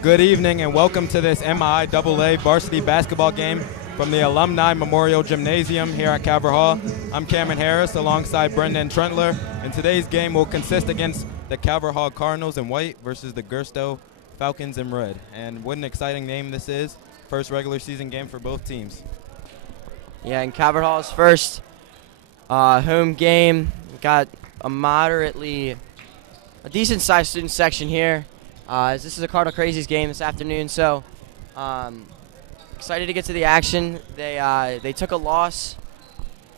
Good evening and welcome to this MIAA varsity basketball game from the Alumni Memorial Gymnasium here at Calvert Hall. I'm Cameron Harris alongside Brendan Trentler, and today's game will consist against the Calvert Hall Cardinals in white versus the Gerstell Falcons in red. And what an exciting game this is. First regular season game for both teams. Yeah, in Calvert Hall's first home game, we got a decent sized student section here. As this is a Cardinal Crazies game this afternoon, so excited to get to the action. They took a loss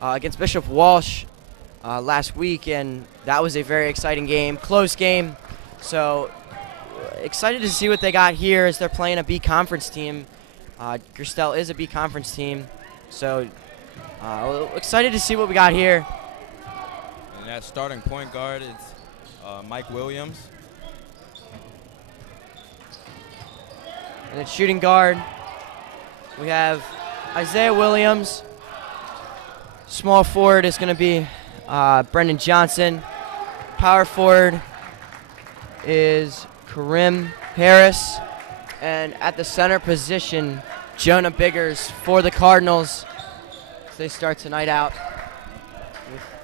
against Bishop Walsh last week, and that was a very exciting game, close game. So excited to see what they got here as they're playing a B conference team. Gerstell is a B conference team, so excited to see what we got here. And that starting point guard is Mike Williams. And at shooting guard, we have Isaiah Williams. Small forward is going to be Brendan Johnson. Power forward is Karim Harris. And at the center position, Jonah Biggers for the Cardinals. As they start tonight out.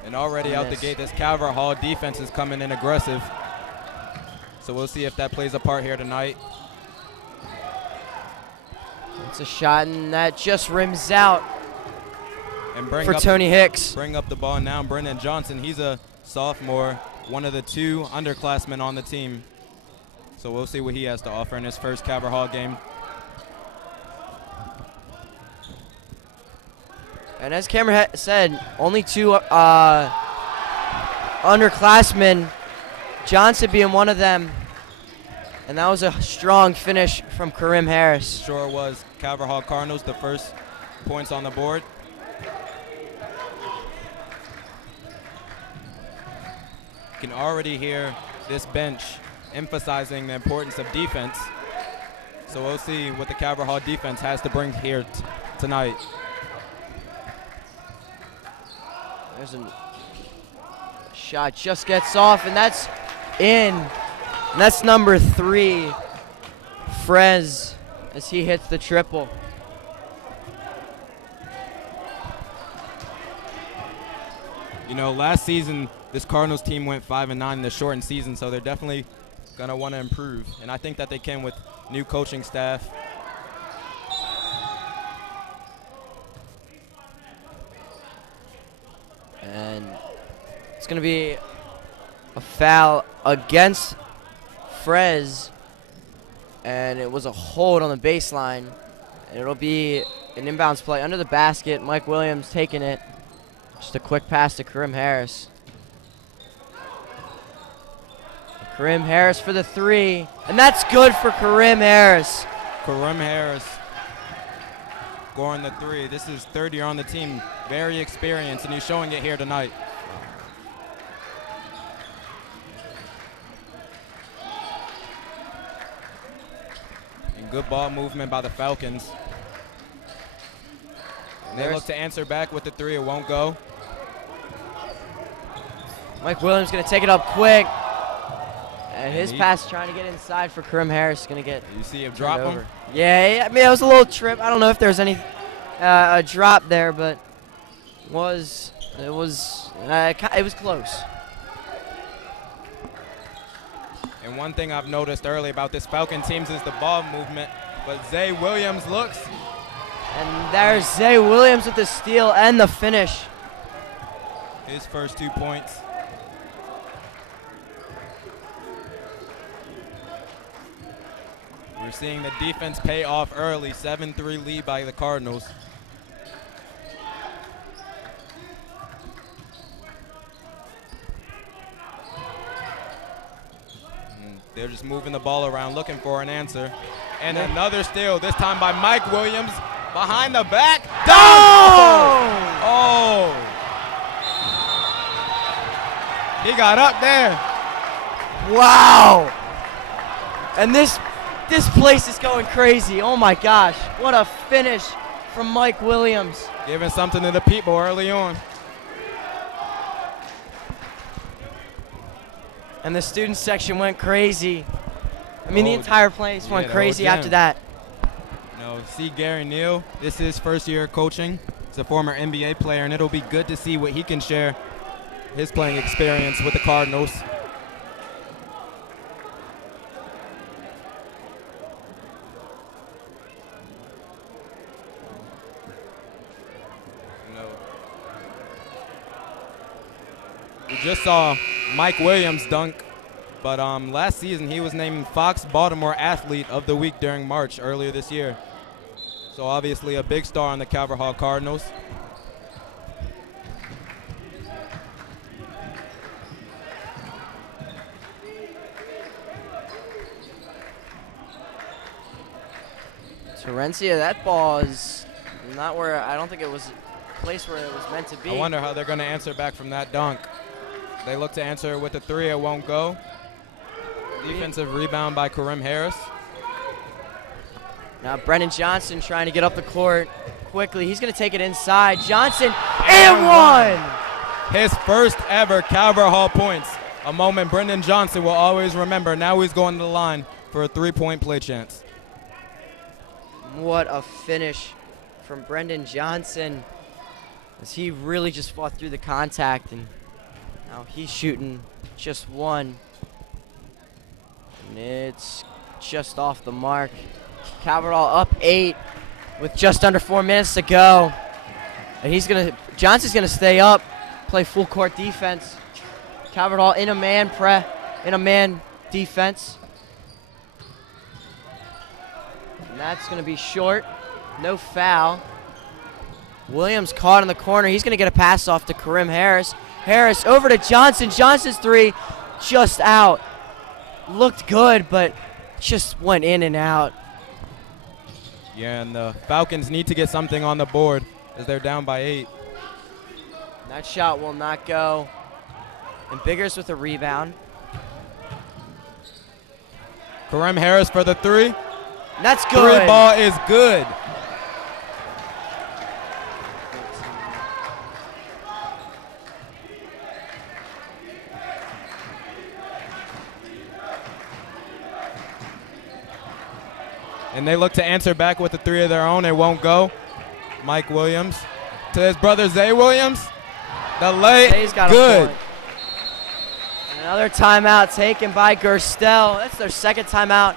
And already out the gate, this Calvert Hall defense is coming in aggressive. So we'll see if that plays a part here tonight. It's a shot, and that just rims out and for Tony Hicks. Bring up the ball now, Brendan Johnson. He's a sophomore, one of the two underclassmen on the team. So we'll see what he has to offer in his first Calvert Hall game. And as Cameron said, only two underclassmen, Johnson being one of them. And that was a strong finish from Karim Harris. Sure was. Calvert Hall Cardinals, the first points on the board. You can already hear this bench emphasizing the importance of defense. So we'll see what the Calvert Hall defense has to bring here tonight. There's a shot, just gets off, and that's in. And that's number 3, Frez, as he hits the triple. You know, last season, this Cardinals team went 5-9 in the shortened season, so they're definitely going to want to improve. And I think that they can with new coaching staff. And it's going to be a foul against Frez, and it was a hold on the baseline. And it'll be an inbounds play under the basket. Mike Williams taking it. Just a quick pass to Karim Harris. Karim Harris for the 3, and that's good for Karim Harris. Karim Harris scoring the 3. This is third year on the team, very experienced, and he's showing it here tonight. Good ball movement by the Falcons. And they look to answer back with the 3. It won't go. Mike Williams going to take it up quick. And his pass trying to get inside for Karim Harris is going to get. You see him drop him? Yeah, I mean, it was a little trip. I don't know if there was any a drop there, but it was close. And one thing I've noticed early about this Falcon teams is the ball movement. But Zay Williams looks. And there's Zay Williams with the steal and the finish. His first 2 points. We're seeing the defense pay off early. 7-3 lead by the Cardinals. They're just moving the ball around, looking for an answer. And another steal, this time by Mike Williams. Behind the back. Oh! He got up there. Wow! And this place is going crazy. Oh my gosh, what a finish from Mike Williams. Giving something to the people early on. And the student section went crazy. I mean, the entire place yeah, went the crazy whole after gym. that. See Gary Neal. This is his first year coaching. He's a former NBA player, and it'll be good to see what he can share his playing experience with the Cardinals. We just saw Mike Williams dunk, but last season he was named Fox Baltimore Athlete of the Week during March earlier this year. So obviously a big star on the Calvert Hall Cardinals. Terencia, that ball is not where, I don't think it was a place where it was meant to be. I wonder how they're going to answer back from that dunk. They look to answer with a three, it won't go. Defensive rebound by Kareem Harris. Now Brendan Johnson trying to get up the court quickly. He's going to take it inside. Johnson, and one! His first ever Calvert Hall points. A moment Brendan Johnson will always remember. Now he's going to the line for a three-point play chance. What a finish from Brendan Johnson, as he really just fought through the contact, and now he's shooting just one. And it's just off the mark. Calvert Hall up 8 with just under 4 minutes to go. And Johnson's gonna stay up, play full court defense. Calvert Hall in a man defense. And that's gonna be short, no foul. Williams caught in the corner. He's gonna get a pass off to Kareem Harris. Harris over to Johnson. Johnson's three just out. Looked good, but just went in and out. Yeah, and the Falcons need to get something on the board as they're down by 8. That shot will not go. And Biggers with a rebound. Kareem Harris for the three. And that's good. Three ball is good. And they look to answer back with a three of their own. It won't go. Mike Williams to his brother Zay Williams. The lay, good. Another timeout taken by Gerstell. That's their second timeout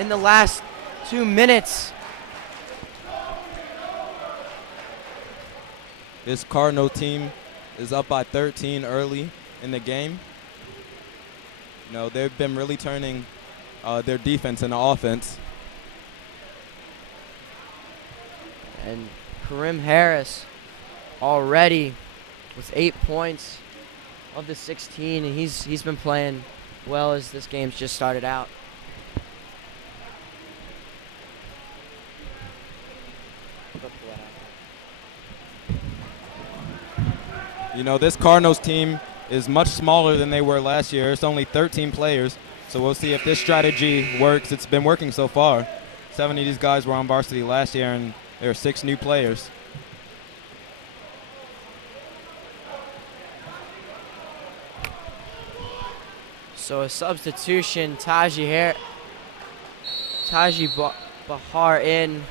in the last 2 minutes. This Cardinal team is up by 13 early in the game. They've been really turning their defense into offense. And Kareem Harris already with 8 points of the 16, and he's been playing well as this game's just started out. This Cardinals team is much smaller than they were last year. It's only 13 players, so we'll see if this strategy works. It's been working so far. 7 of these guys were on varsity last year, and there are 6 new players. So a substitution, Taji Bahar in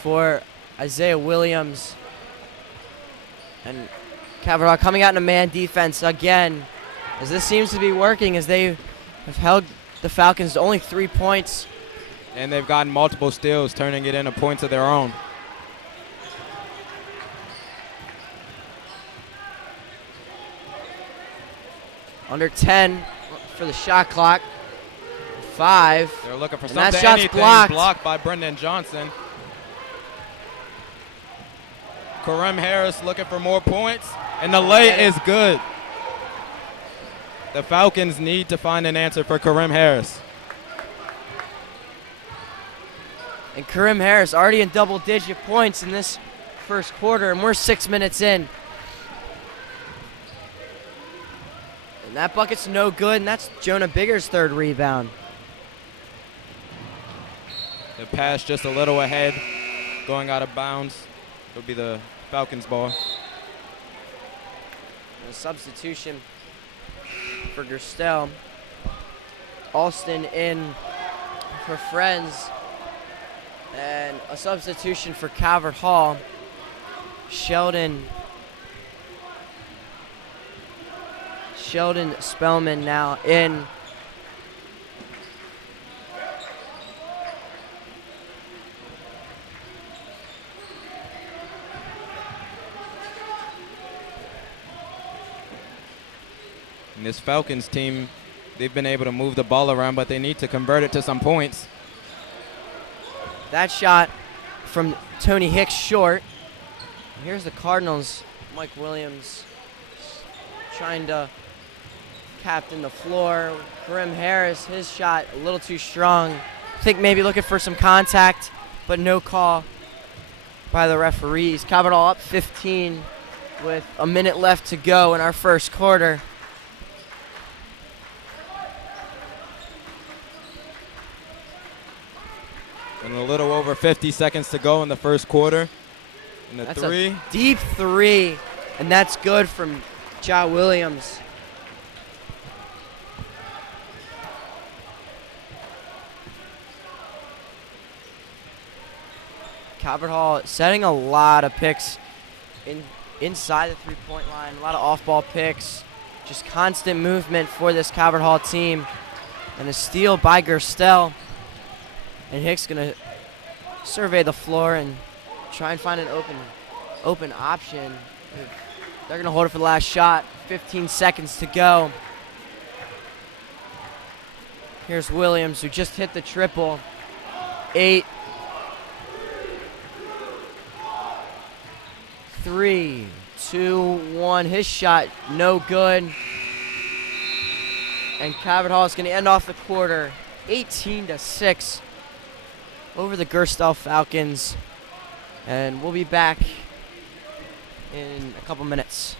for Isaiah Williams. And Calvert Hall coming out in a man defense again, as this seems to be working, as they have held the Falcons to only 3 points. And they've gotten multiple steals, turning it into points of their own. Under 10 for the shot clock. 5. They're looking for and that something. shot's Anything blocked by Brendan Johnson. Kareem Harris looking for more points, and the lay is good. The Falcons need to find an answer for Kareem Harris. And Kareem Harris already in double-digit points in this first quarter, and we're 6 minutes in. And that bucket's no good, and that's Jonah Bigger's third rebound. The pass just a little ahead, going out of bounds. It'll be the Falcons' ball. And a substitution for Gerstell. Alston in for Friends. And a substitution for Calvert Hall. Sheldon Spellman now in. And this Falcons team, they've been able to move the ball around, but they need to convert it to some points. That shot from Tony Hicks short. And here's the Cardinals. Mike Williams trying to captain the floor. Karim Harris, his shot a little too strong. I think maybe looking for some contact, but no call by the referees. Calvert Hall up 15 with a minute left to go in our first quarter. And a little over 50 seconds to go in the first quarter. And That's a deep three, and that's good from Ja Williams. Calvert Hall setting a lot of picks inside the three-point line, a lot of off-ball picks, just constant movement for this Calvert Hall team. And a steal by Gerstell. And Hicks gonna survey the floor and try and find an open option. They're gonna hold it for the last shot. 15 seconds to go. Here's Williams, who just hit the triple. 8, 3, 2, 1. His shot no good. And Calvert Hall is gonna end off the quarter 18-6 over the Gerstell Falcons. And we'll be back in a couple minutes.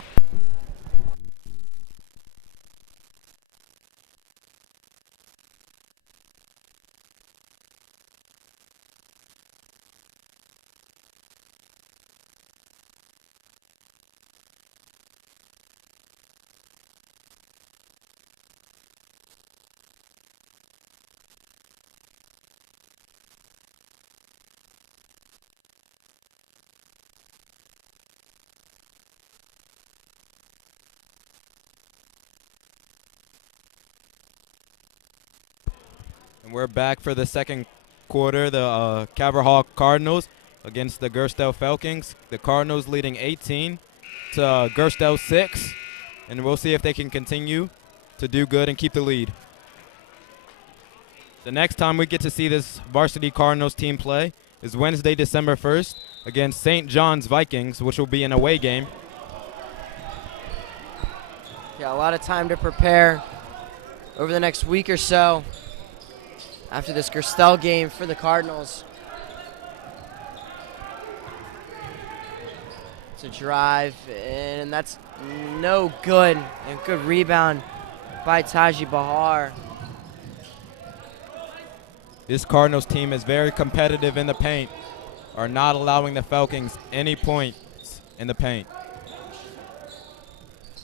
And we're back for the second quarter. The Calvert Hall Cardinals against the Gerstell Falcons. The Cardinals leading 18 to Gerstell 6. And we'll see if they can continue to do good and keep the lead. The next time we get to see this Varsity Cardinals team play is Wednesday, December 1st against St. John's Vikings, which will be an away game. Yeah, a lot of time to prepare over the next week or so after this Gerstell game for the Cardinals. It's a drive, and that's no good. And good rebound by Taji Bahar. This Cardinals team is very competitive in the paint, are not allowing the Falcons any points in the paint.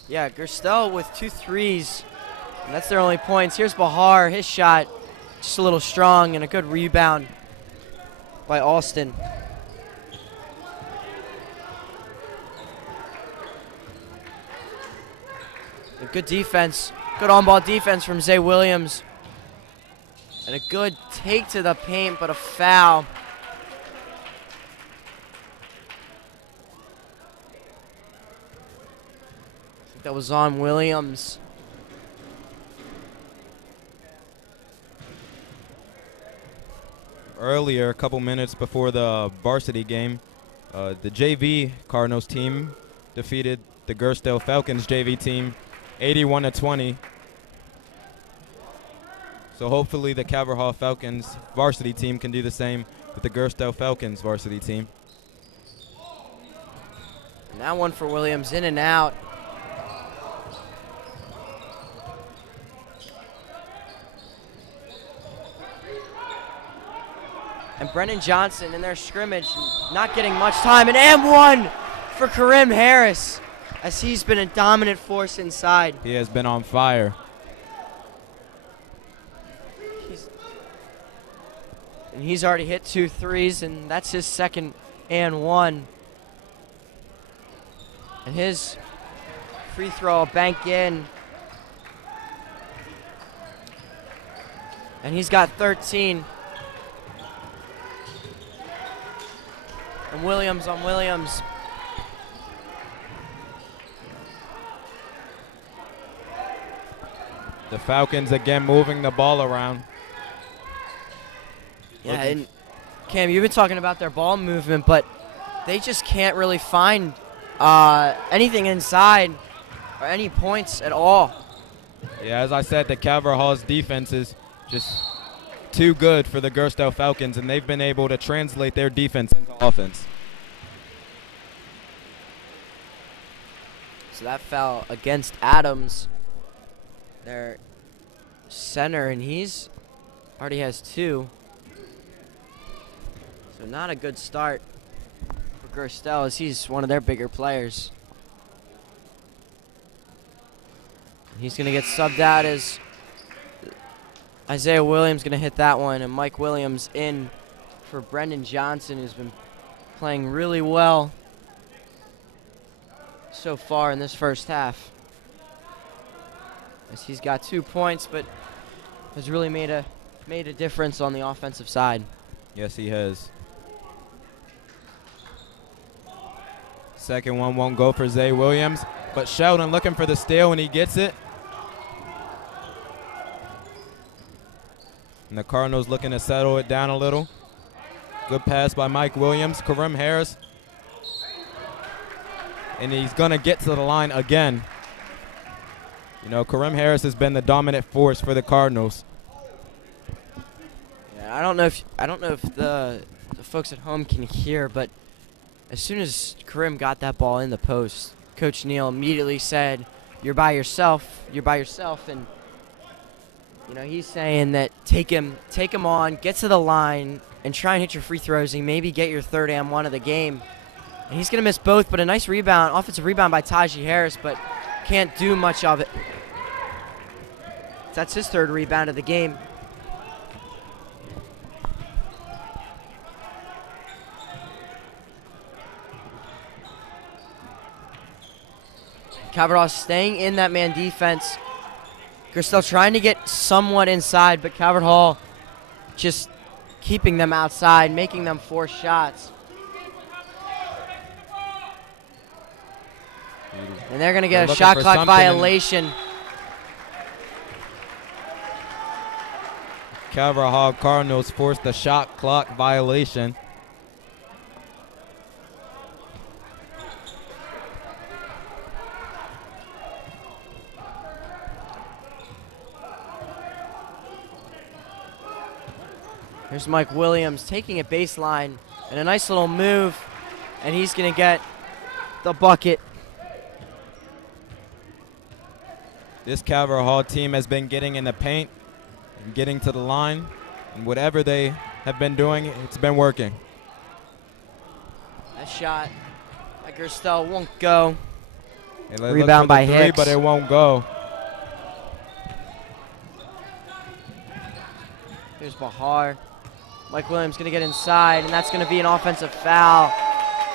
Yeah, Gerstell with 2 threes, and that's their only points. Here's Bahar, his shot just a little strong, and a good rebound by Alston. A good defense, good on-ball defense from Zay Williams. And a good take to the paint, but a foul. I think that was on Williams. Earlier, a couple minutes before the varsity game, the JV Cardinals team defeated the Gerstell Falcons JV team 81-20. So hopefully the Calvert Hall Falcons varsity team can do the same with the Gerstell Falcons varsity team. And that one for Williams, in and out. And Brennan Johnson in their scrimmage, not getting much time. And one for Karim Harris, as he's been a dominant force inside. He has been on fire. And he's already hit 2 threes, and that's his second and one. And his free throw will bank in. And he's got 13. And Williams on Williams. The Falcons again moving the ball around. Yeah, and Cam, you've been talking about their ball movement, but they just can't really find anything inside or any points at all. Yeah, as I said, the Calvert Hall's defense is just too good for the Gerstell Falcons, and they've been able to translate their defense into offense. So that fell against Adams, their center, and he's already has 2. So not a good start for Gerstell, as he's one of their bigger players. He's going to get subbed out as Isaiah Williams going to hit that one, and Mike Williams in for Brendan Johnson, who's been playing really well so far in this first half. As he's got 2 points, but has really made a difference on the offensive side. Yes, he has. Second one won't go for Zay Williams, but Sheldon looking for the steal, and he gets it. And the Cardinals looking to settle it down a little. Good pass by Mike Williams. Kareem Harris. And he's going to get to the line again. You know, Kareem Harris has been the dominant force for the Cardinals. Yeah, I don't know if the folks at home can hear, but as soon as Kareem got that ball in the post, Coach Neal immediately said, "You're by yourself. You're by yourself." And you know, he's saying that take him on, get to the line, and try and hit your free throws, and maybe get your third and one of the game. And he's going to miss both, but a nice rebound, offensive rebound by Tajee Harris, but can't do much of it. That's his 3rd rebound of the game. Calvert staying in that man defense. Gerstell trying to get somewhat inside, but Calvert Hall just keeping them outside, making them force shots. And they're going to get a shot clock violation. Calvert Hall Cardinals forced the shot clock violation. Here's Mike Williams taking a baseline and a nice little move, and he's going to get the bucket. This Calvert Hall team has been getting in the paint and getting to the line, and whatever they have been doing, it's been working. That shot by Gerstell won't go. Rebound by Hicks, but it won't go. Here's Bahar. Mike Williams going to get inside, and that's going to be an offensive foul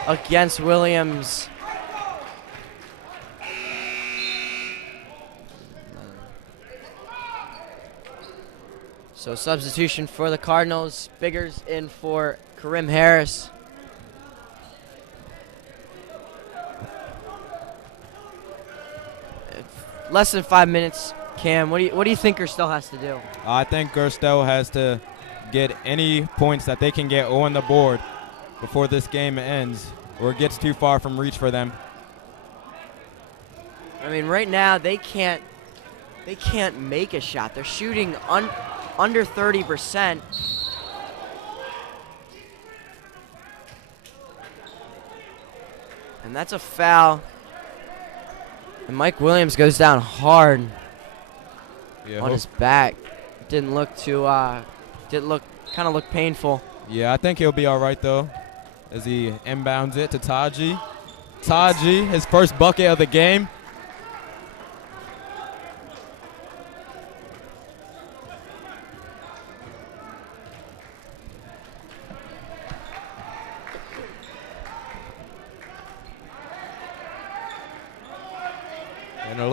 against Williams. So substitution for the Cardinals. Biggers in for Kareem Harris. Less than 5 minutes. Cam, what do you think Gerstell has to do? I think Gerstell has to get any points that they can get on the board before this game ends, or it gets too far from reach for them. I mean, right now they can't make a shot. They're shooting under 30%. And that's a foul. And Mike Williams goes down hard on his back. Didn't look kind of look painful. Yeah, I think he'll be all right though, as he inbounds it to Tajee. Tajee, his first bucket of the game.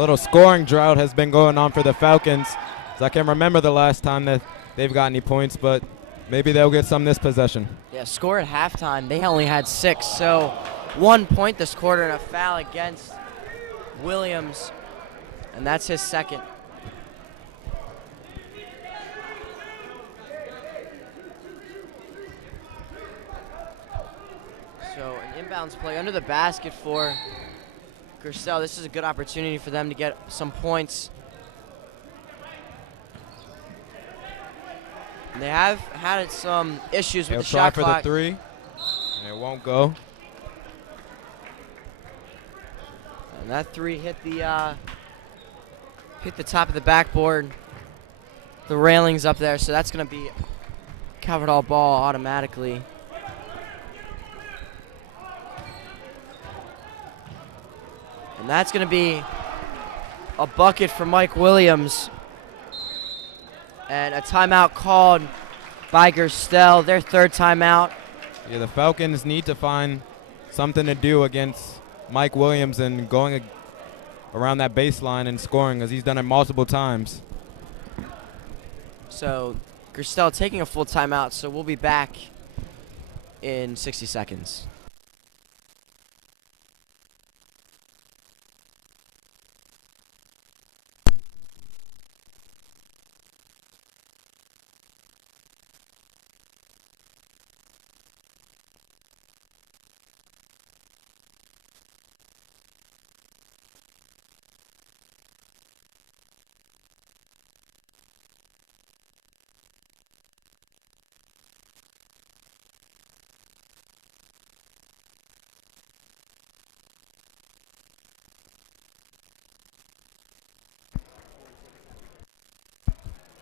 little scoring drought has been going on for the Falcons. So I can't remember the last time that they've got any points, but maybe they'll get some this possession. Yeah, score at halftime. They only had 6, so 1 point this quarter and a foul against Williams, and that's his second. So an inbounds play under the basket for Gerstell. This is a good opportunity for them to get some points. And they have had some issues with the shot They'll try for the 3, and it won't go. And that 3 hit the top of the backboard, the railings up there, so that's going to be covered all ball automatically. And that's going to be a bucket for Mike Williams. And a timeout called by Gerstell, their 3rd timeout. Yeah, the Falcons need to find something to do against Mike Williams and going around that baseline and scoring, as he's done it multiple times. So Gerstell taking a full timeout, so we'll be back in 60 seconds.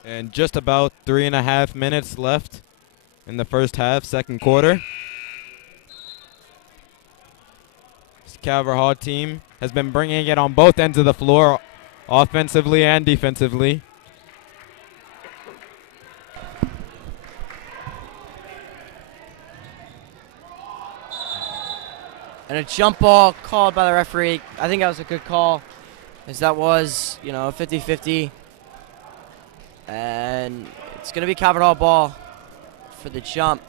And just about 3.5 minutes left in the first half, second quarter. This Calvert Hall team has been bringing it on both ends of the floor, offensively and defensively. And a jump ball called by the referee. I think that was a good call, as that was, 50-50. And it's going to be Calvert Hall ball for the jump.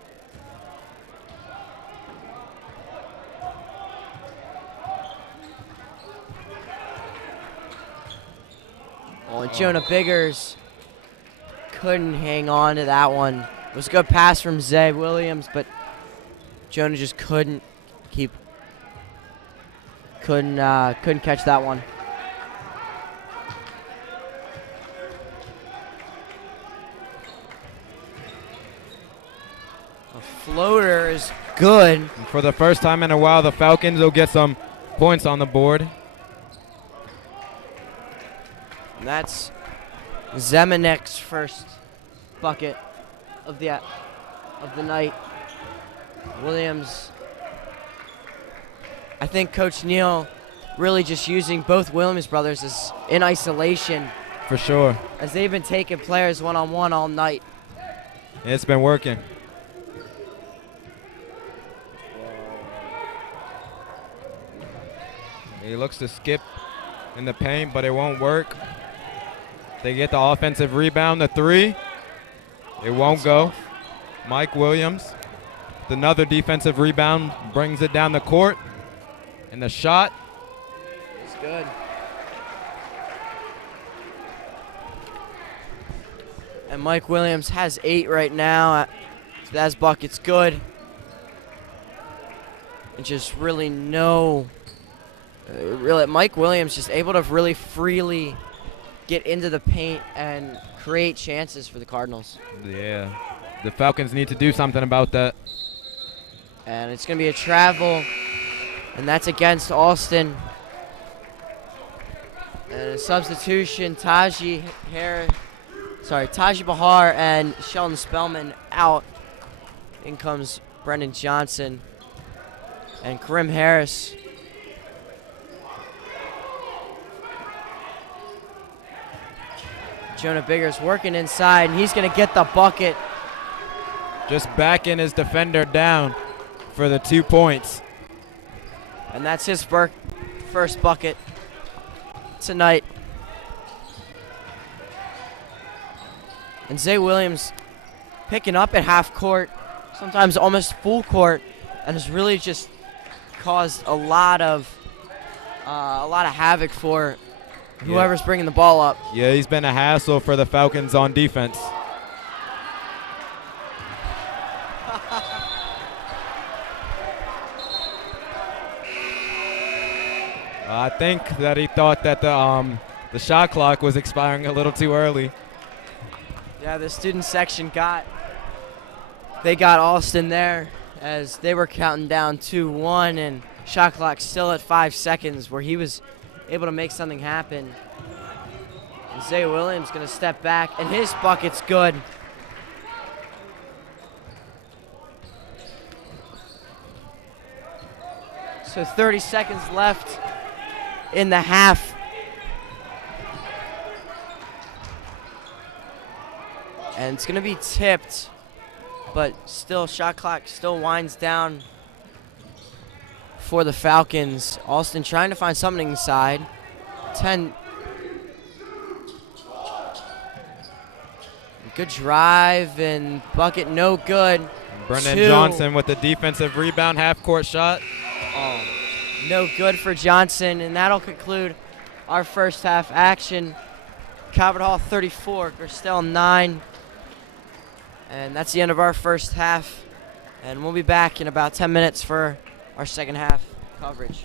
Oh, and Jonah Biggers couldn't hang on to that one. It was a good pass from Zay Williams, but Jonah just couldn't catch that one. Floater is good. And for the first time in a while, the Falcons will get some points on the board. And that's Zemanek's first bucket of the night. Williams, I think Coach Neal really just using both Williams brothers as in isolation. For sure. As they've been taking players one-on-one all night. It's been working. He looks to skip in the paint, but it won't work. They get the offensive rebound, the 3. It won't go. Mike Williams, another defensive rebound, brings it down the court. And the shot. It's good. And Mike Williams has 8 right now. That's bucket's good. And just really Mike Williams just able to really freely get into the paint and create chances for the Cardinals. Yeah, the Falcons need to do something about that. And it's going to be a travel, and that's against Austin. And a substitution, Taji Bahar and Sheldon Spellman out. In comes Brendan Johnson and Karim Harris. Jonah Biggers working inside, and he's going to get the bucket. Just backing his defender down for the 2 points. And that's his first bucket. tonight. And Zay Williams picking up at half court, sometimes almost full court, and has really just caused a lot of havoc for whoever's bringing the ball up. Yeah, he's been a hassle for the Falcons on defense. I think that he thought that the shot clock was expiring a little too early. Yeah, the student section got Alston there as they were counting down 2-1, and shot clock still at 5 seconds, where he was able to make something happen. And Zay Williams gonna step back, and his bucket's good. So 30 seconds left in the half. And it's gonna be tipped, but still shot clock still winds down for the Falcons. Alston trying to find something inside. 10. Good drive and bucket, no good. Brendan 2. Johnson with the defensive rebound, half-court shot. Oh, no good for Johnson, and that'll conclude our first half action. Calvert Hall 34, Gerstell 9. And that's the end of our first half. And we'll be back in about 10 minutes for our second half coverage.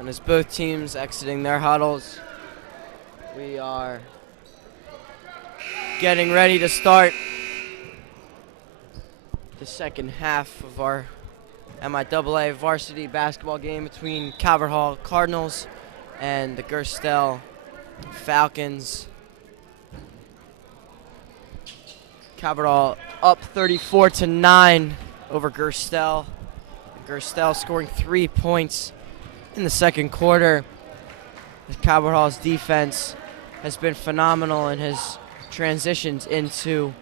And as both teams exiting their huddles, we are getting ready to start the second half of our MIAA varsity basketball game between Calvert Hall Cardinals and the Gerstell Falcons. Calvert Hall up 34-9 over Gerstell. Gerstell scoring 3 points in the second quarter. Calvert Hall's defense has been phenomenal and has transitioned into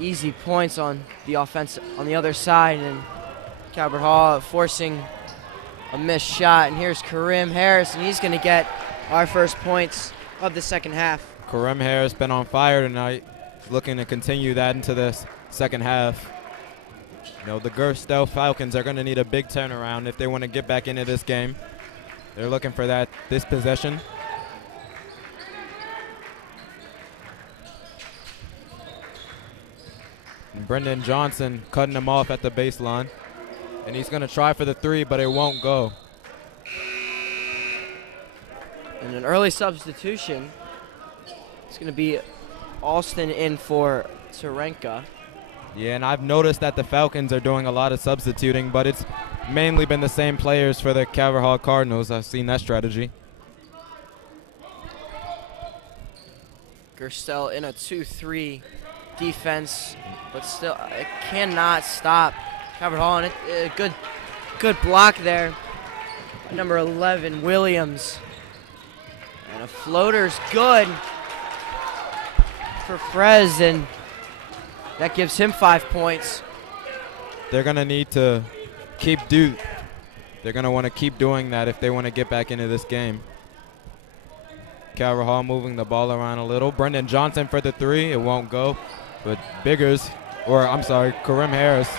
easy points on the offense on the other side, and Calvert Hall forcing a missed shot. And here's Karim Harris, and he's going to get our first points of the second half. Karim Harris been on fire tonight. He's looking to continue that into this second half. You know, the Gerstell Falcons are going to need a big turnaround if they want to get back into this game. They're looking for that this possession. And Brendan Johnson cutting him off at the baseline. And he's going to try for the three, but it won't go. And an early substitution. It's going to be Alston in for Tarenka. Yeah, and I've noticed that the Falcons are doing a lot of substituting, but it's mainly been the same players for the Calvert Hall Cardinals. I've seen that strategy. Gerstell in a 2-3 defense, but still it cannot stop Calvert Hall. And a good block there by number 11, Williams. And a floater's good for Frez, and that gives him 5 points. They're going to need to they're going to want to keep doing that if they want to get back into this game. Calvert Hall moving the ball around a little. Brendan Johnson for the three. It won't go. But Karim Harris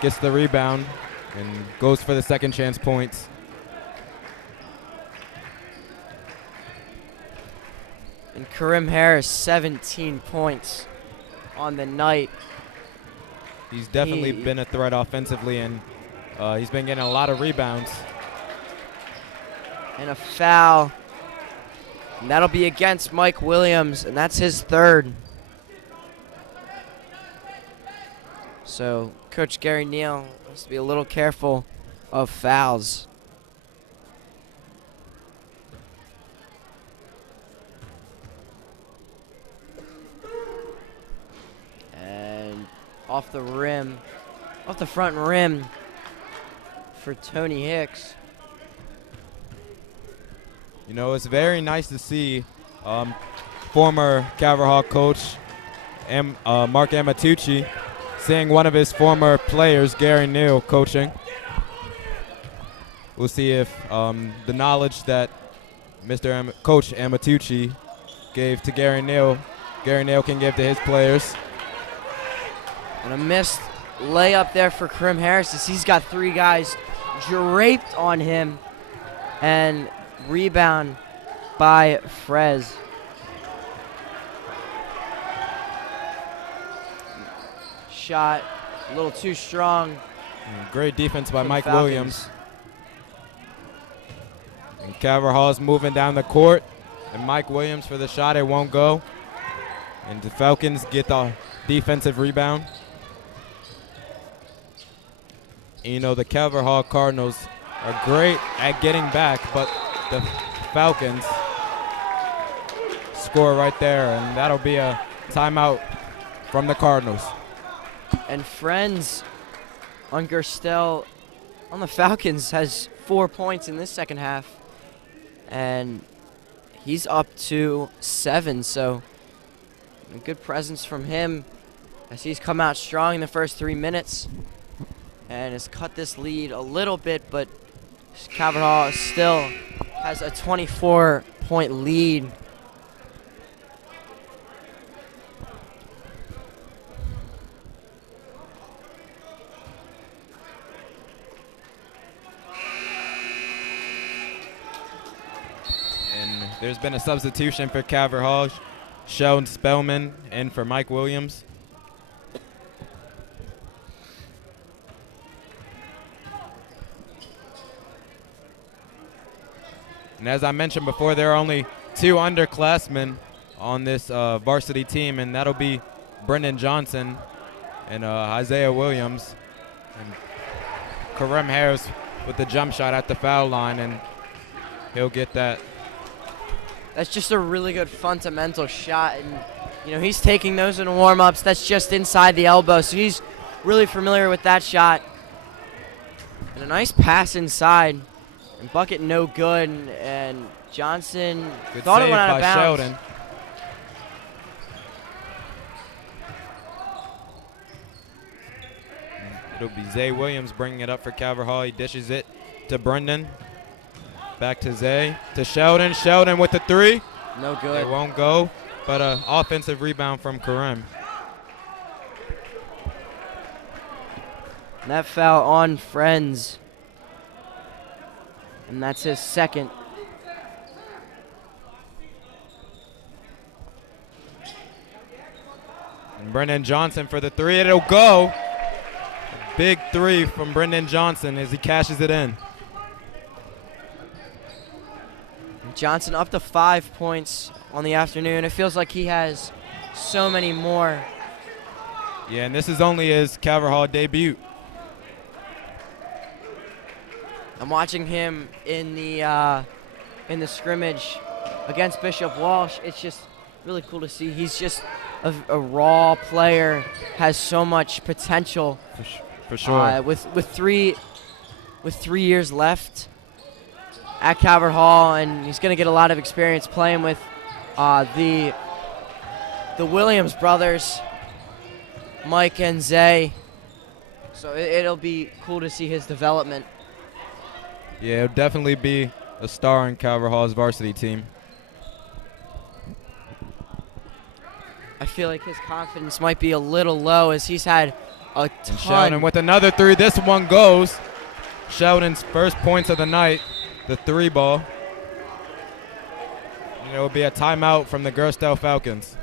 gets the rebound and goes for the second chance points. And Karim Harris, 17 points on the night. He's definitely been a threat offensively, and he's been getting a lot of rebounds. And a foul. And that'll be against Mike Williams, and that's his third. So Coach Gary Neal has to be a little careful of fouls. And off the front rim for Tony Hicks. You know, it's very nice to see former Calvert Hall coach Mark Amatucci seeing one of his former players, Gary Neal, coaching. We'll see if the knowledge that Coach Amatucci gave to Gary Neal can give to his players. And a missed layup there for Karim Harris as he's got three guys draped on him. And rebound by Frez. Shot a little too strong. Great defense by Mike Williams. And Calvert Hall's moving down the court. And Mike Williams for the shot, it won't go. And the Falcons get the defensive rebound. And you know, the Calvert Hall Cardinals are great at getting back, but the Falcons score right there, and that'll be a timeout from the Cardinals. And Friends on Gerstell on the Falcons has 4 points in this second half, and he's up to 7, so a good presence from him as he's come out strong in the first 3 minutes and has cut this lead a little bit, but Calvert Hall still has a 24-point lead. And there's been a substitution for Calvert Hall. Sheldon Spellman in for Mike Williams. And as I mentioned before, there are only 2 underclassmen on this varsity team, and that'll be Brendan Johnson and Isaiah Williams. And Kareem Harris with the jump shot at the foul line, and he'll get that. That's just a really good fundamental shot, and he's taking those in warm-ups. That's just inside the elbow, so he's really familiar with that shot. And a nice pass inside, and bucket no good, and Johnson Good thought it save went out by of bounds. Sheldon. It'll be Zay Williams bringing it up for Calvert Hall. He dishes it to Brendan. Back to Zay, to Sheldon. Sheldon with the 3. No good. It won't go, but an offensive rebound from Kareem. And that foul on Friends. And that's his second. And Brendan Johnson for the 3. It'll go. A big 3 from Brendan Johnson as he cashes it in. Johnson up to 5 points on the afternoon. It feels like he has so many more. Yeah, and this is only his Calvert Hall debut. I'm watching him in the scrimmage against Bishop Walsh. It's just really cool to see. He's just a raw player, has so much potential. For sure. With 3 years left at Calvert Hall, and he's going to get a lot of experience playing with the Williams brothers, Mike and Zay. So it'll be cool to see his development. Yeah, it'll definitely be a star in Calvert Hall's varsity team. I feel like his confidence might be a little low as he's had a ton. And Sheldon with another 3. This one goes. Sheldon's first points of the night, the 3 ball. And it will be a timeout from the Gerstell Falcons.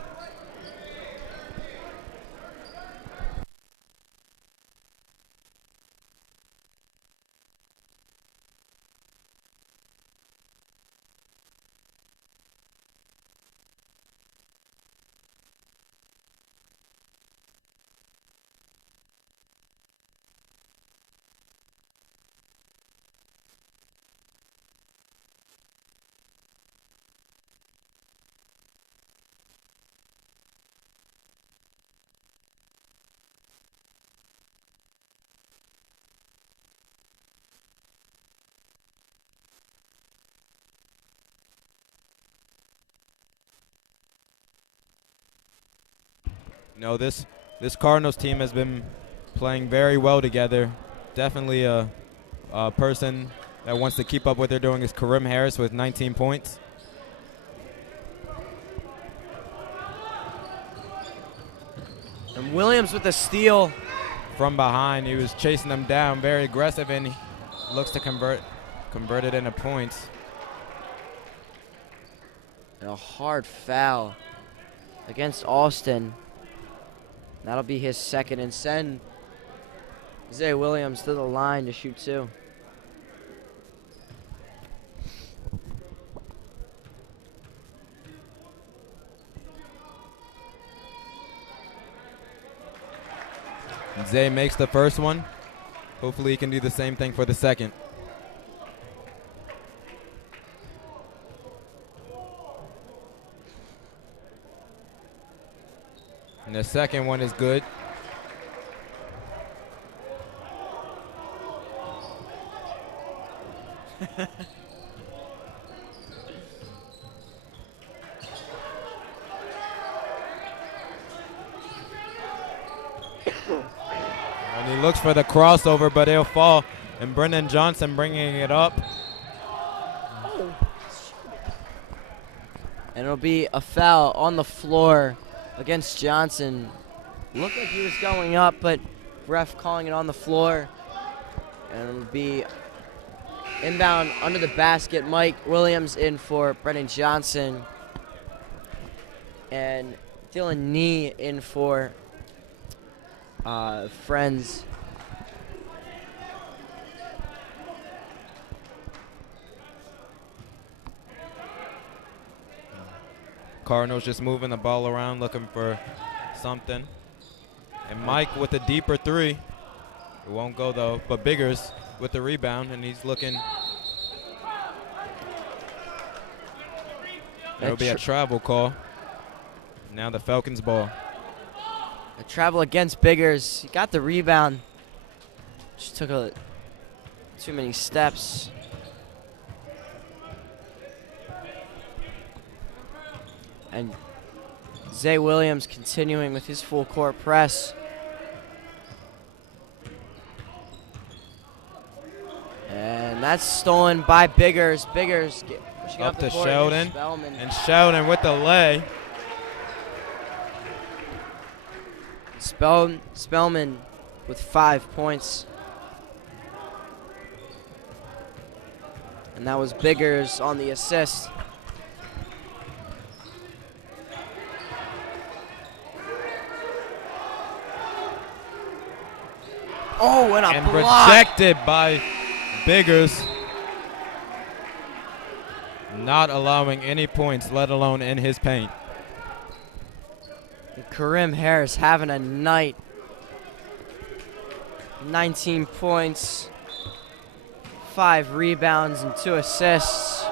No, this Cardinals team has been playing very well together. Definitely a person that wants to keep up what they're doing is Kareem Harris with 19 points. And Williams with the steal. From behind, he was chasing them down, very aggressive, and he looks to convert it into points. And a hard foul against Austin. That'll be his second, and send Zay Williams to the line to shoot 2. Zay makes the first one. Hopefully he can do the same thing for the second. And the second one is good. And he looks for the crossover, but he'll fall. And Brendan Johnson bringing it up. And it'll be a foul on the floor against Johnson. Looked like he was going up, but ref calling it on the floor. And it'll be inbound under the basket. Mike Williams in for Brendan Johnson. And Dylan Nee in for Friends. Cardinals just moving the ball around, looking for something. And Mike with a deeper three. It won't go though, but Biggers with the rebound, and he's looking. There'll be a travel call. Now the Falcons ball. A travel against Biggers. He got the rebound. Just took too many steps. And Zay Williams continuing with his full court press. And that's stolen by Biggers. Biggers pushing Up the to court. Sheldon. Spellman. And Sheldon with the lay. Spellman with 5 points. And that was Biggers on the assist. Oh, and a block. Rejected by Biggers. Not allowing any points, let alone in his paint. And Karim Harris having a night. 19 points, 5 rebounds, and 2 assists.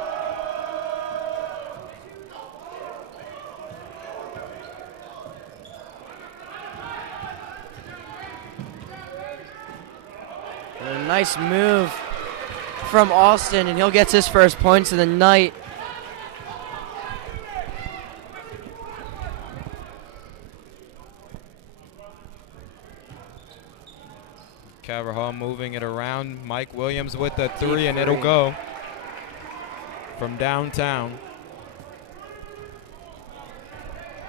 And a nice move from Alston, and he'll get his first points of the night. Caverhall moving it around. Mike Williams with the three, and it'll go from downtown.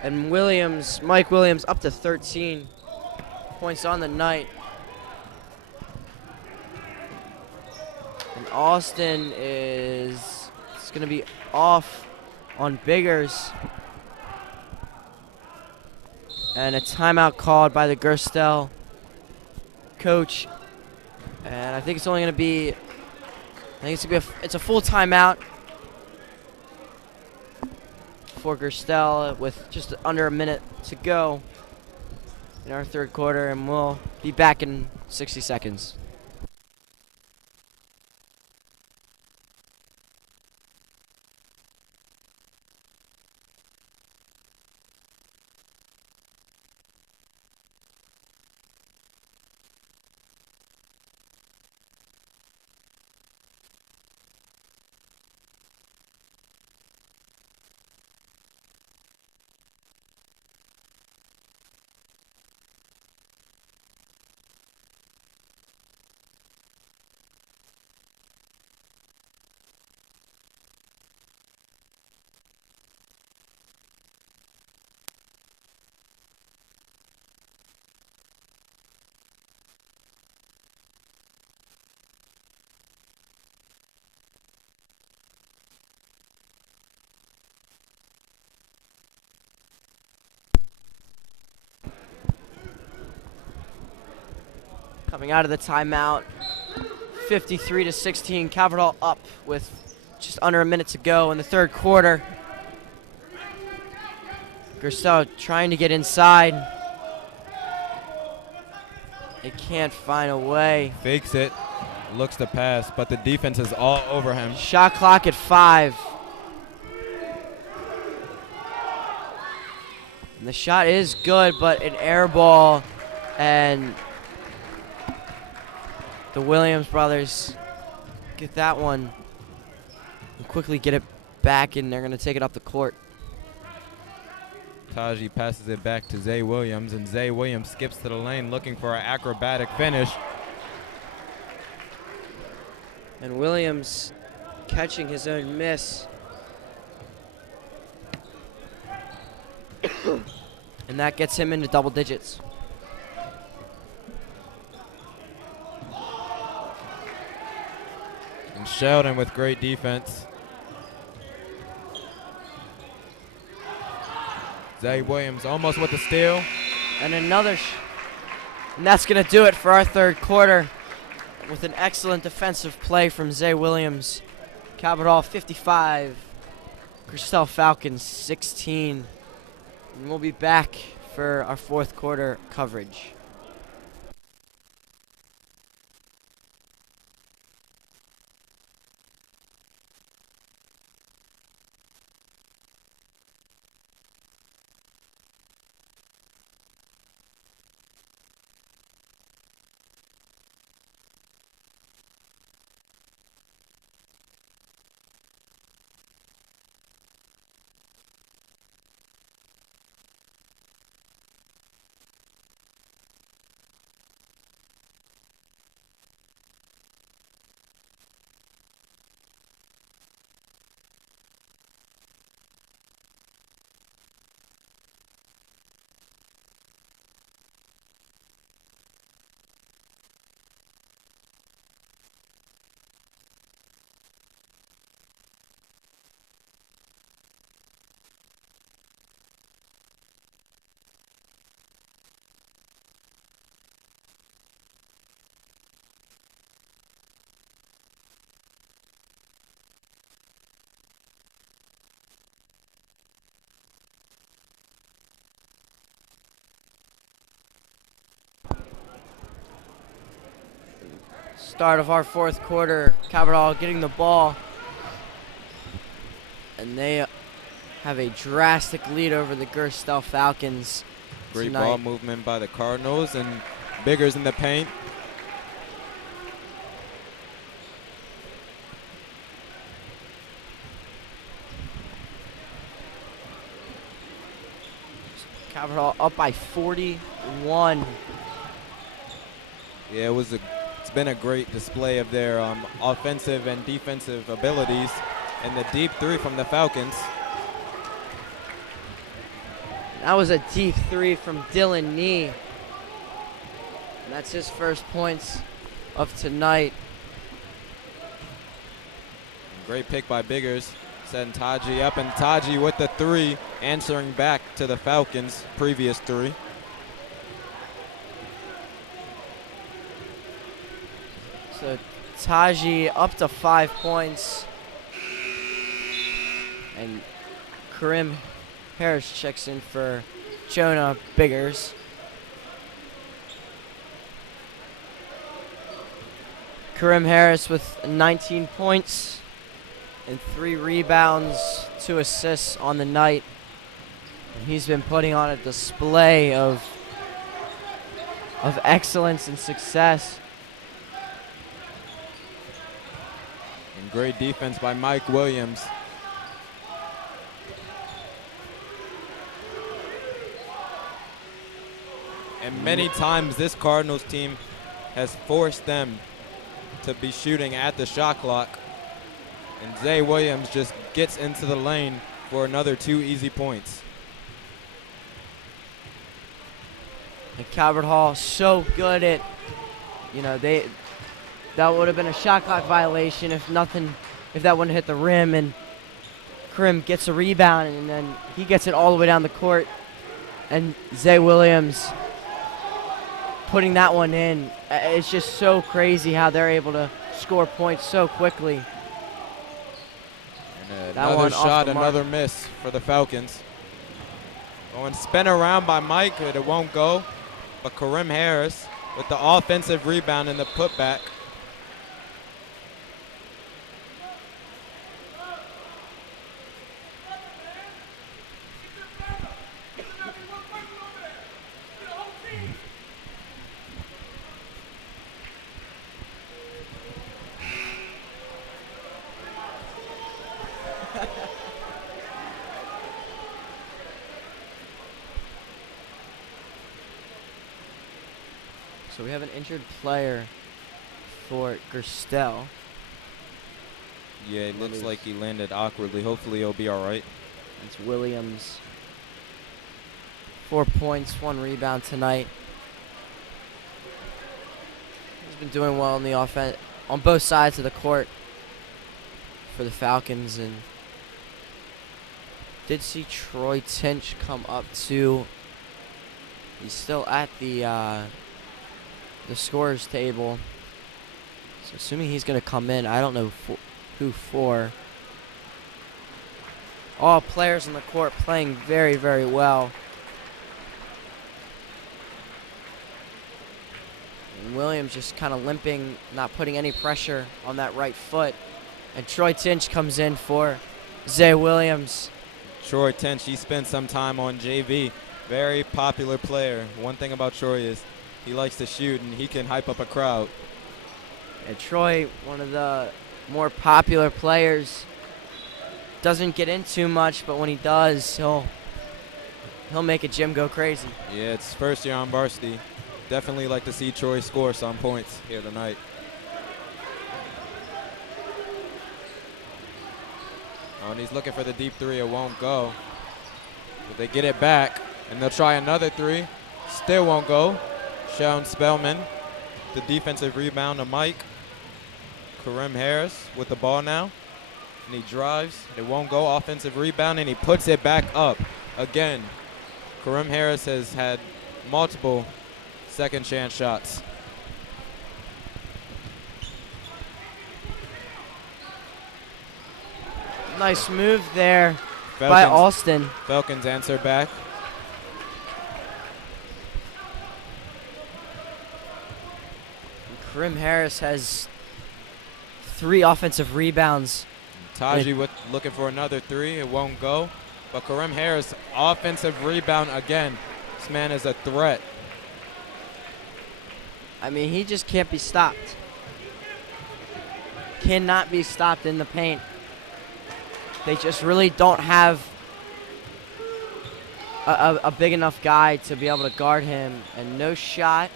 And Mike Williams up to 13 points on the night. And Austin is going to be off on Biggers. And a timeout called by the Gerstell coach. And I think it's only going to be, it's a full timeout for Gerstell with just under a minute to go in our third quarter, and we'll be back in 60 seconds. Coming out of the timeout, 53-16, Calvert up with just under a minute to go in the third quarter. Gerstell trying to get inside. They can't find a way. Fakes it, looks to pass, but the defense is all over him. Shot clock at 5. And the shot is good, but an air ball, and the Williams brothers get that one and quickly get it back, and they're going to take it up the court. Taji passes it back to Zay Williams, and Zay Williams skips to the lane looking for an acrobatic finish. And Williams catching his own miss. And that gets him into double digits. And Sheldon with great defense. Zay Williams almost with the steal. And another, and that's going to do it for our third quarter with an excellent defensive play from Zay Williams. Cabral 55, Gerstell Falcons 16. And we'll be back for our fourth quarter coverage. Start of our fourth quarter, Cabot Hall getting the ball, and they have a drastic lead over the Gerstell Falcons. Great tonight. ball movement by the Cardinals, and Biggers in the paint. Cabot Hall up by 41. Yeah, it's been a great display of their offensive and defensive abilities, and the deep three from the Falcons. That was a deep three from Dylan Nee. And that's his first points of tonight. Great pick by Biggers, setting Taji up, and Taji with the three, answering back to the Falcons' previous three. So Taji up to 5 points. And Karim Harris checks in for Jonah Biggers. Karim Harris with 19 points and 3 rebounds, 2 assists on the night. And he's been putting on a display of excellence and success. And great defense by Mike Williams. And many times this Cardinals team has forced them to be shooting at the shot clock. And Zay Williams just gets into the lane for another 2 easy points. And Cabot Hall so good at, that would have been a shot clock violation if that wouldn't hit the rim, and Karim gets a rebound and then he gets it all the way down the court, and Zay Williams putting that one in. It's just so crazy how they're able to score points so quickly. And another shot, another miss for the Falcons. Going spin around by Mike, but it won't go. But Karim Harris with the offensive rebound and the putback. So we have an injured player for Gerstell. Yeah, it looks like he landed awkwardly. Hopefully he'll be all right. It's Williams. 4 points, 1 rebound tonight. He's been doing well in the offense on both sides of the court for the Falcons, and did see Troy Tinch come up too. He's still at the scorer's table. So assuming he's going to come in, I don't know who for. All players on the court playing very, very well. And Williams just kind of limping, not putting any pressure on that right foot. And Troy Tinch comes in for Zay Williams. Troy Tinch, he spent some time on JV. Very popular player. One thing about Troy is he likes to shoot and he can hype up a crowd. And Troy, one of the more popular players, doesn't get in too much, but when he does, he'll make a gym go crazy. Yeah, it's first year on varsity. Definitely like to see Troy score some points here tonight. Oh, and he's looking for the deep three. It won't go. But they get it back, and they'll try another three. Still won't go. Sean Spellman, the defensive rebound to Mike. Kareem Harris with the ball now. And he drives. It won't go. Offensive rebound, and he puts it back up again. Kareem Harris has had multiple second chance shots. Nice move there by Alston. Falcons answer back. Kareem Harris has 3 offensive rebounds. Taji looking for another three. It won't go. But Kareem Harris, offensive rebound again. This man is a threat. I mean, he just can't be stopped. Cannot be stopped in the paint. They just really don't have a big enough guy to be able to guard him. And no shot.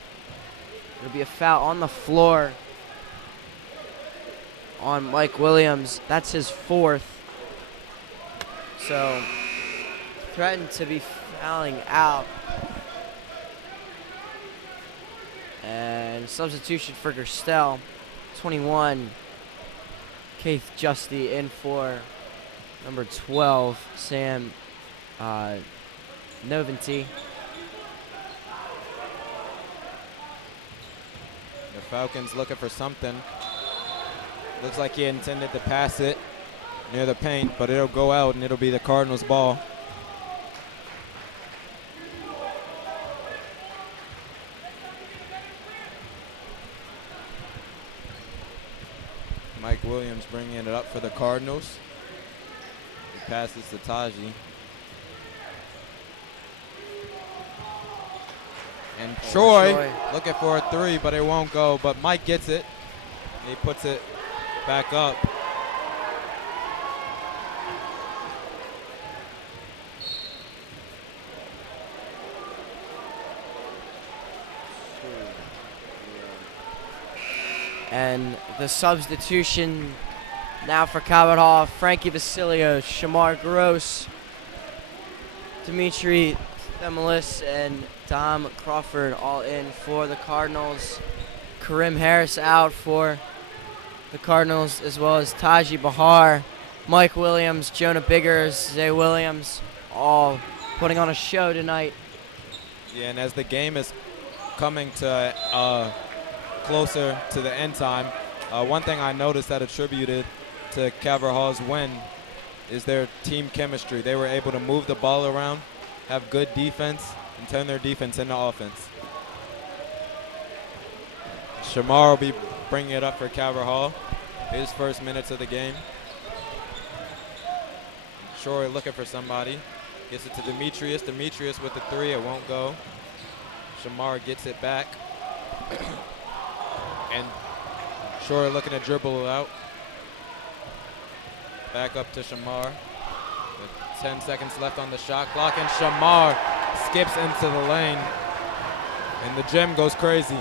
It'll be a foul on the floor on Mike Williams. That's his 4th. So, threatened to be fouling out. And substitution for Gerstell, 21. Keith Justy in for number 12, Sam Noventy. The Falcons looking for something. Looks like he intended to pass it near the paint, but it'll go out and it'll be the Cardinals' ball. Mike Williams bringing it up for the Cardinals. He passes to Taji. And Troy looking for a three, but it won't go. But Mike gets it. He puts it back up. And the substitution now for Calvert Hall, Frankie Vasilio, Shamar Gross, Dimitri Themelis, and Dom Crawford all in for the Cardinals. Kareem Harris out for the Cardinals, as well as Taji Bahar, Mike Williams, Jonah Biggers, Zay Williams, all putting on a show tonight. Yeah, and as the game is coming to closer to the end time, one thing I noticed that attributed to Calvert Hall's win is their team chemistry. They were able to move the ball around, have good defense, and turn their defense into offense. Shamar will be bringing it up for Calvert Hall. His first minutes of the game. Troy looking for somebody. Gets it to Demetrius. Demetrius with the three. It won't go. Shamar gets it back. And Troy looking to dribble it out. Back up to Shamar. With 10 seconds left on the shot clock. And Shamar skips into the lane. And the gym goes crazy.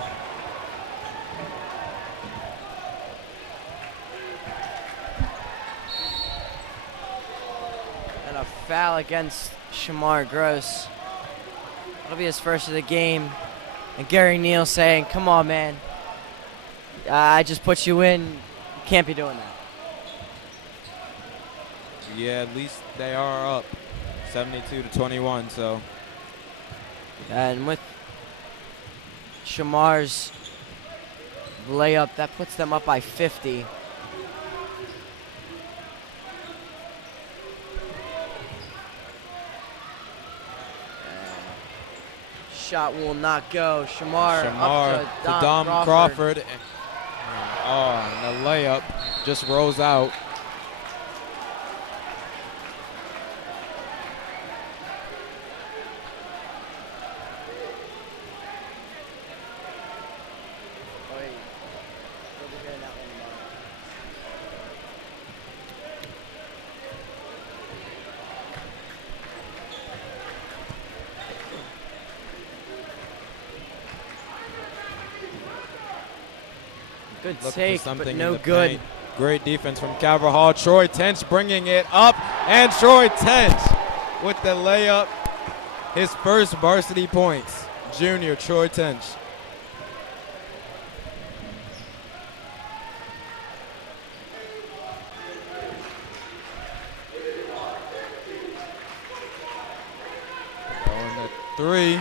And a foul against Shamar Gross. That'll be his first of the game. And Gary Neal saying, come on, man. I just put you in. You can't be doing that. Yeah, at least they are up 72-21, so. And with Shamar's layup, that puts them up by 50. shot will not go. Shamar Shamar up to Dom Crawford. And the layup just rolls out. Good Looking take, for something but in no the good. paint. Great defense from Calvert Hall. Troy Tench bringing it up, and Troy Tench with the layup. His first varsity points. Junior Troy Tench. Going to three,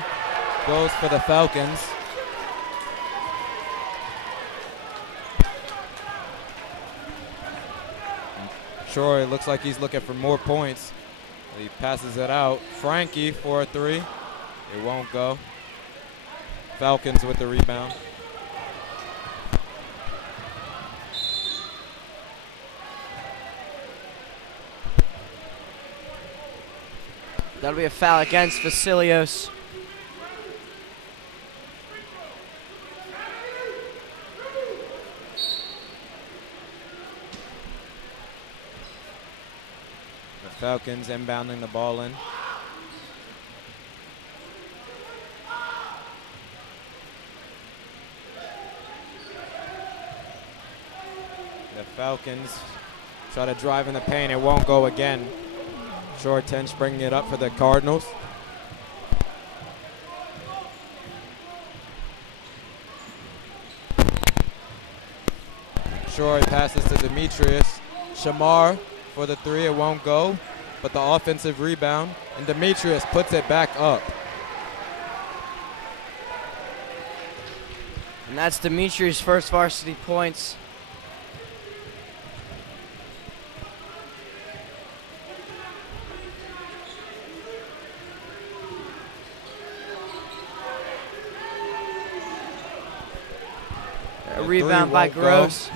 goes for the Falcons. Troy looks like he's looking for more points. He passes it out. Frankie for a three. It won't go. Falcons with the rebound. That'll be a foul against Vasilios. The Falcons inbounding the ball in. The Falcons try to drive in the paint. It won't go again. Troy Tench bringing it up for the Cardinals. Troy passes to Demetrius. Shamar for the three. It won't go, but the offensive rebound. And Demetrius puts it back up. And that's Demetrius' first varsity points. A rebound by Gross.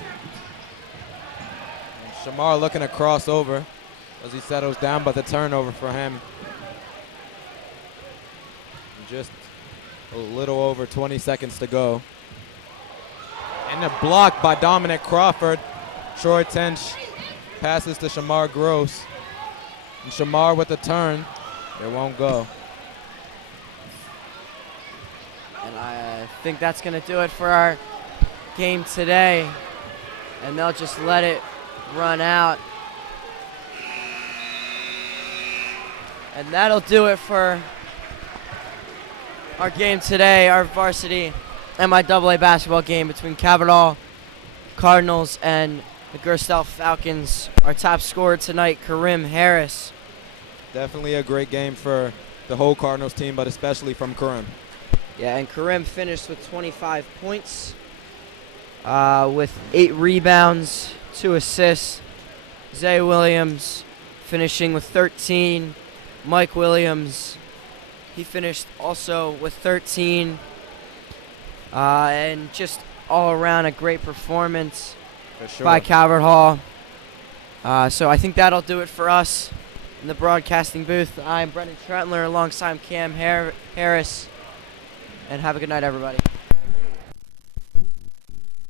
Shamar looking to cross over as he settles down, but the turnover for him. Just a little over 20 seconds to go. And a block by Dominic Crawford. Troy Tench passes to Shamar Gross. And Shamar with the turn. It won't go. And I think that's going to do it for our game today. And they'll just let it run out. And that'll do it for our game today, our varsity MIAA basketball game between Caverdall Cardinals and the Gerstell Falcons. Our top scorer tonight, Karim Harris. Definitely a great game for the whole Cardinals team, but especially from Karim. Yeah, and Karim finished with 25 points, with 8 rebounds, 2 assists. Zay Williams finishing with 13. Mike Williams, he finished also with 13. And just all around a great performance by Calvert Hall. So I think that'll do it for us in the broadcasting booth. I'm Brendan Trentler alongside Cam Harris. And have a good night, everybody.